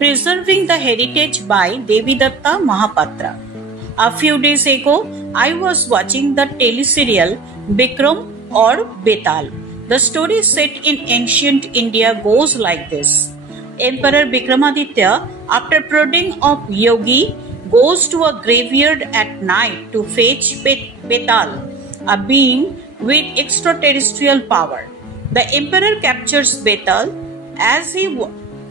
Preserving the Heritage by Devidatta Mahapatra. A few days ago, I was watching the teleserial Bikram or Betal. The story set in ancient India goes like this. Emperor Vikramaditya, after prodding of Yogi, goes to a graveyard at night to fetch Betal, a being with extraterrestrial power. The emperor captures Betal. As he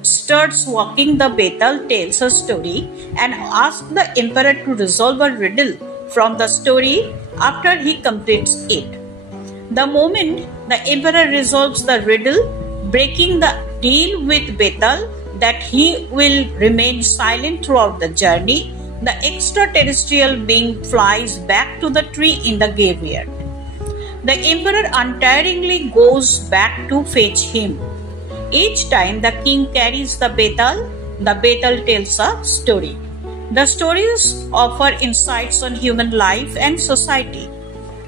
starts walking, the Betal tells a story and asks the emperor to resolve a riddle from the story after he completes it. The moment the emperor resolves the riddle, breaking the deal with Betal that he will remain silent throughout the journey, the extraterrestrial being flies back to the tree in the graveyard. The emperor untiringly goes back to fetch him. Each time the king carries the Betal tells a story. The stories offer insights on human life and society.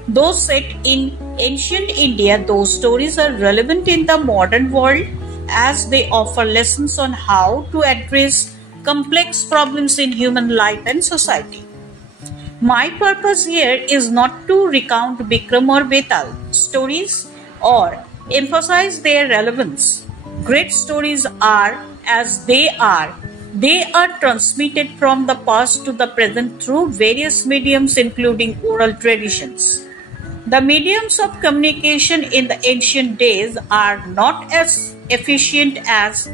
Though set in ancient India, those stories are relevant in the modern world as they offer lessons on how to address complex problems in human life and society. My purpose here is not to recount Bikram or Betal stories or emphasize their relevance. Great stories are as they are. They are transmitted from the past to the present through various mediums, including oral traditions. The mediums of communication in the ancient days are not as efficient as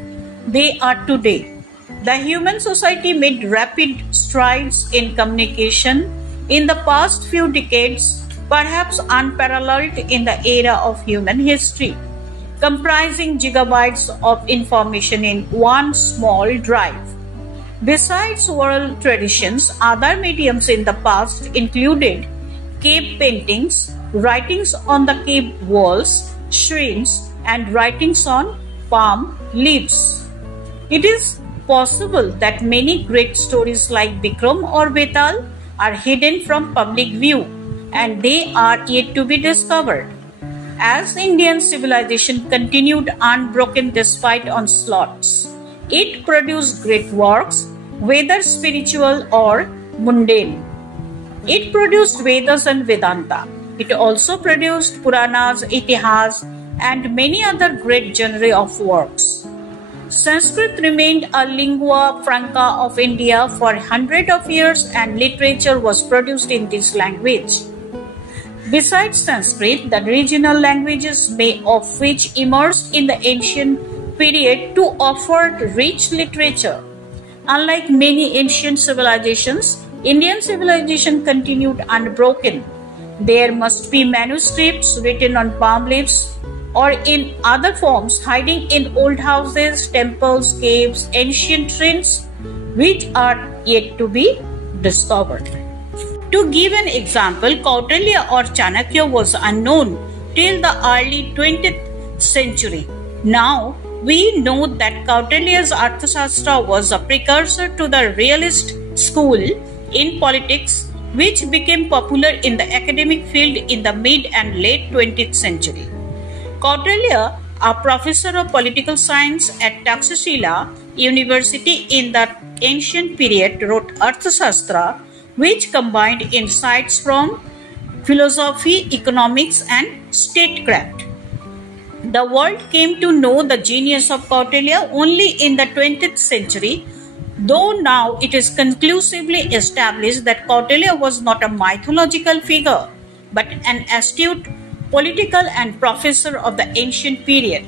they are today. The human society made rapid strides in communication in the past few decades, perhaps unparalleled in the era of human history, comprising gigabytes of information in one small drive. Besides oral traditions, other mediums in the past included cave paintings, writings on the cave walls, shrines, and writings on palm leaves. It is possible that many great stories like Bikram or Betal are hidden from public view and they are yet to be discovered. As Indian civilization continued unbroken despite onslaughts, it produced great works, whether spiritual or mundane. It produced Vedas and Vedanta. It also produced Puranas, Itihas, and many other great genre of works. Sanskrit remained a lingua franca of India for hundreds of years and literature was produced in this language. Besides Sanskrit, the regional languages of which emerged in the ancient period to offer rich literature. Unlike many ancient civilizations, Indian civilization continued unbroken. There must be manuscripts written on palm leaves or in other forms hiding in old houses, temples, caves, ancient shrines, which are yet to be discovered. To give an example, Kautilya or Chanakya was unknown till the early 20th century. Now, we know that Kautilya's Arthashastra was a precursor to the realist school in politics, which became popular in the academic field in the mid and late 20th century. Kautilya, a professor of political science at Takshashila University in the ancient period, wrote Arthashastra, which combined insights from philosophy, economics, and statecraft. The world came to know the genius of Kautilya only in the 20th century, though now it is conclusively established that Kautilya was not a mythological figure, but an astute political and professor of the ancient period.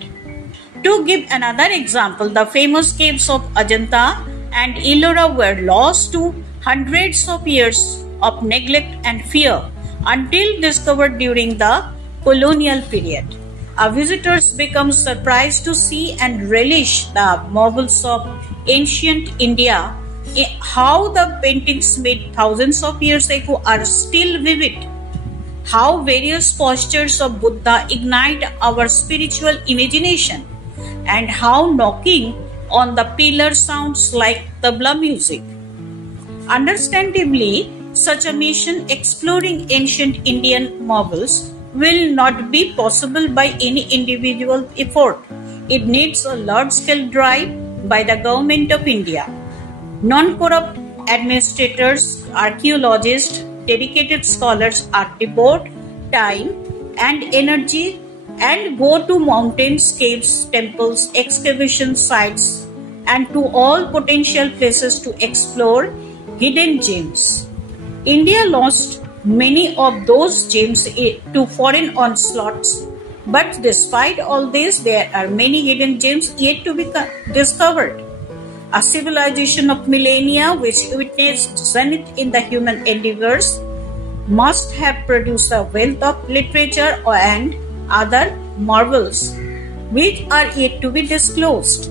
To give another example, the famous caves of Ajanta and Ellora were lost to hundreds of years of neglect and fear until discovered during the colonial period. Our visitors become surprised to see and relish the marvels of ancient India, how the paintings made thousands of years ago are still vivid, how various postures of Buddha ignite our spiritual imagination, and how knocking on the pillar sounds like tabla music. Understandably, such a mission exploring ancient Indian marvels will not be possible by any individual effort. It needs a large-scale drive, by the Government of India. Non-corrupt administrators, archaeologists, dedicated scholars are devote time and energy and go to mountains, caves, temples, excavation sites, and to all potential places to explore hidden gems. India lost many of those gems to foreign onslaughts, but despite all this, there are many hidden gems yet to be discovered. A civilization of millennia which witnessed zenith in the human endeavors must have produced a wealth of literature and other marvels which are yet to be disclosed.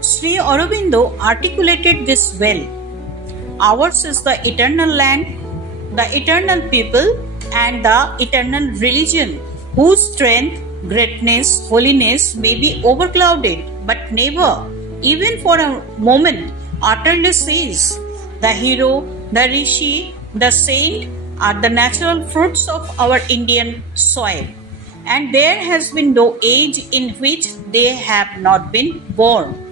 Sri Aurobindo articulated this well. Ours is the eternal land, the eternal people, and the eternal religion, whose strength, greatness, holiness may be overclouded, but never, even for a moment, utterly cease. The hero, the rishi, the saint are the natural fruits of our Indian soil, and there has been no age in which they have not been born.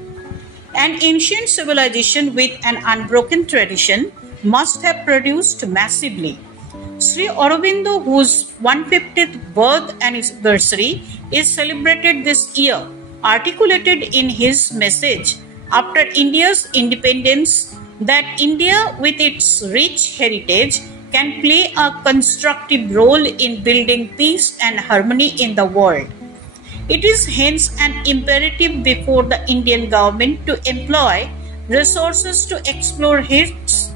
An ancient civilization with an unbroken tradition must have produced massively. Sri Aurobindo, whose 150th birth anniversary is celebrated this year, articulated in his message after India's independence that India, with its rich heritage, can play a constructive role in building peace and harmony in the world. It is hence an imperative before the Indian government to employ resources to explore its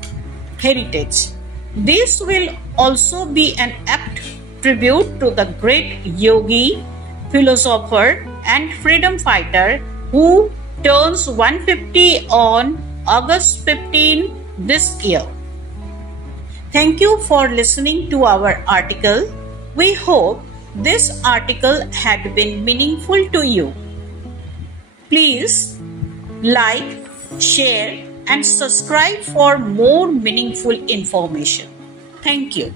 heritage. This will also be an apt tribute to the great yogi, philosopher, and freedom fighter who turns 150 on August 15 this year. Thank you for listening to our article. We hope this article had been meaningful to you. Please like, share, and subscribe for more meaningful information. Thank you.